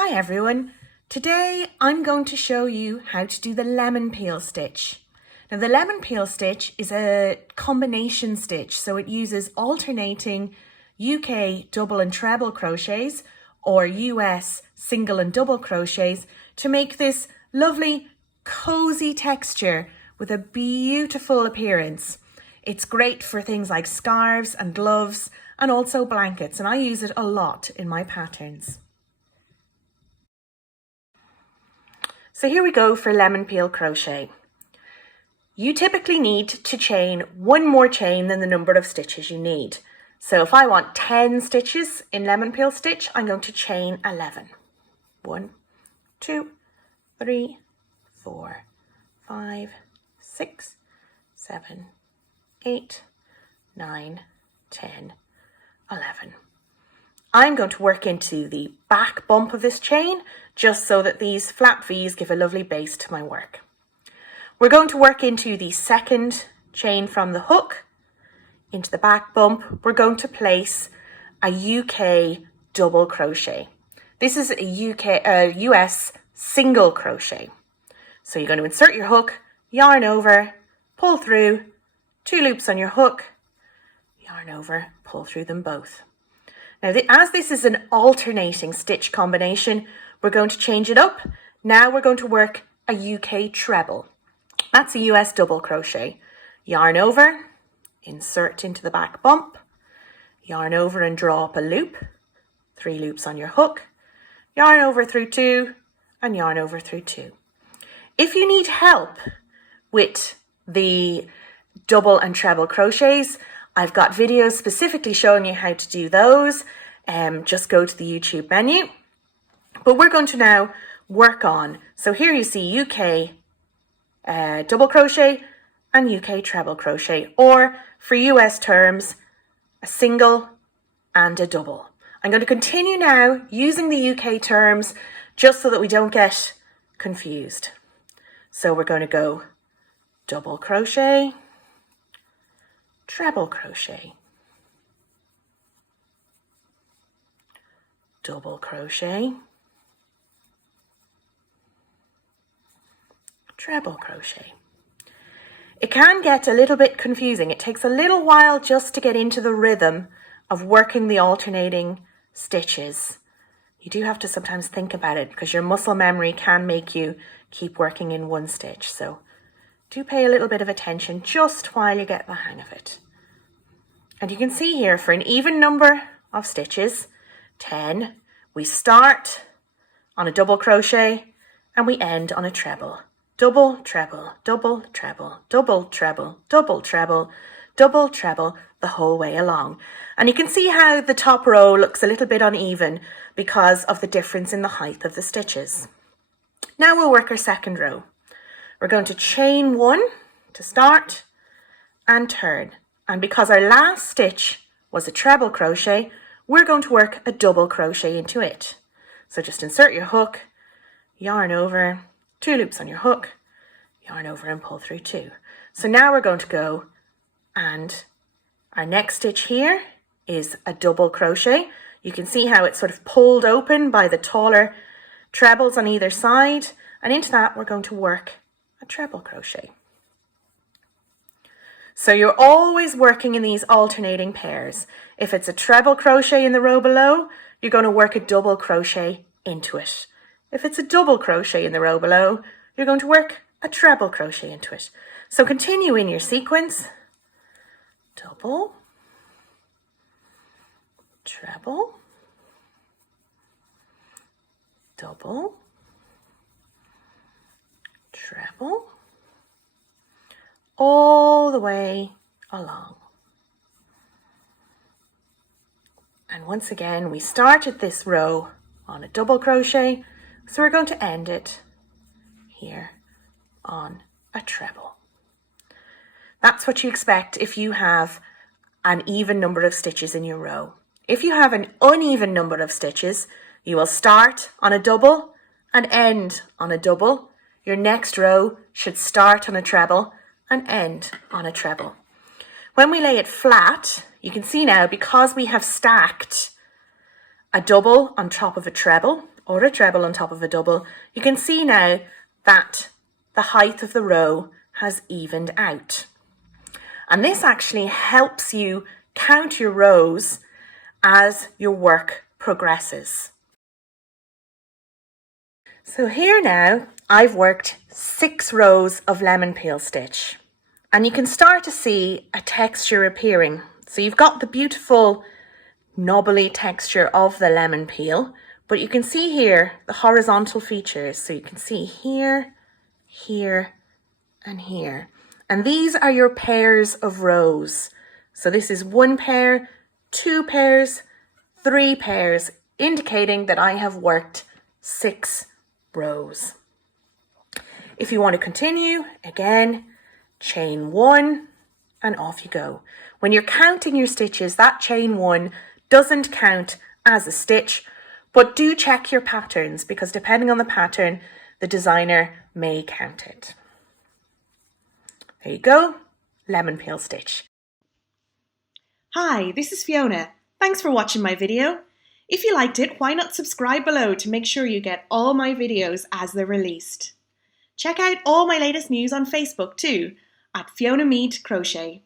Hi everyone, today I'm going to show you how to do the lemon peel stitch. Now the lemon peel stitch is a combination stitch, so it uses alternating UK double and treble crochets or US single and double crochets to make this lovely cozy texture with a beautiful appearance. It's great for things like scarves and gloves and also blankets, and I use it a lot in my patterns. So here we go for lemon peel crochet. You typically need to chain one more chain than the number of stitches you need. So if I want 10 stitches in lemon peel stitch, I'm going to chain 11. 1, 2, 3, 4, 5, 6, 7, 8, 9, 10, 11. I'm going to work into the back bump of this chain just so that these flat V's give a lovely base to my work. We're going to work into the second chain from the hook into the back bump. We're going to place a UK double crochet. This is a US single crochet. So you're going to insert your hook, yarn over, pull through, 2 loops on your hook, yarn over, pull through them both. Now, as this is an alternating stitch combination, we're going to change it up. Now we're going to work a UK treble. That's a US double crochet. Yarn over, insert into the back bump, yarn over and draw up a loop, 3 loops on your hook, yarn over through 2, and yarn over through 2. If you need help with the double and treble crochets, I've got videos specifically showing you how to do those. Just go to the YouTube menu. But we're going to now work on, so here you see UK double crochet and UK treble crochet, or for US terms, a single and a double. I'm going to continue now using the UK terms just so that we don't get confused. So we're going to go double crochet, treble crochet, double crochet, treble crochet. It can get a little bit confusing. It takes a little while just to get into the rhythm of working the alternating stitches. You do have to sometimes think about it because your muscle memory can make you keep working in one stitch. So do pay a little bit of attention just while you get the hang of it. And you can see here for an even number of stitches, 10, we start on a double crochet and we end on a treble. Double, treble, double, treble, double, treble, double, treble, double, treble, the whole way along. And you can see how the top row looks a little bit uneven because of the difference in the height of the stitches. Now we'll work our second row. We're going to chain 1 to start and turn. And because our last stitch was a treble crochet, we're going to work a double crochet into it. So just insert your hook, yarn over, 2 loops on your hook, yarn over and pull through 2. So now we're going to go, and our next stitch here is a double crochet. You can see how it's sort of pulled open by the taller trebles on either side, and into that we're going to work a treble crochet. So you're always working in these alternating pairs. If it's a treble crochet in the row below, you're going to work a double crochet into it. If it's a double crochet in the row below, you're going to work a treble crochet into it. So continue in your sequence. Double, treble, double, treble, all the way along. And once again, we started this row on a double crochet, so we're going to end it here on a treble. That's what you expect if you have an even number of stitches in your row. If you have an uneven number of stitches, you will start on a double and end on a double. Your next row should start on a treble and end on a treble. When we lay it flat, you can see now, because we have stacked a double on top of a treble, or a treble on top of a double, you can see now that the height of the row has evened out. And this actually helps you count your rows as your work progresses. So here now, I've worked 6 rows of lemon peel stitch, and you can start to see a texture appearing. So you've got the beautiful knobbly texture of the lemon peel, but you can see here the horizontal features. So you can see here, here, and here. And these are your pairs of rows. So this is 1 pair, 2 pairs, 3 pairs, indicating that I have worked 6 rows. If you want to continue, again, chain 1 and off you go. When you're counting your stitches, that chain 1 doesn't count as a stitch, but do check your patterns, because depending on the pattern, the designer may count it. There you go, lemon peel stitch. Hi, this is Fiona. Thanks for watching my video. If you liked it, why not subscribe below to make sure you get all my videos as they're released. Check out all my latest news on Facebook too, at Fiona Meade Crochet.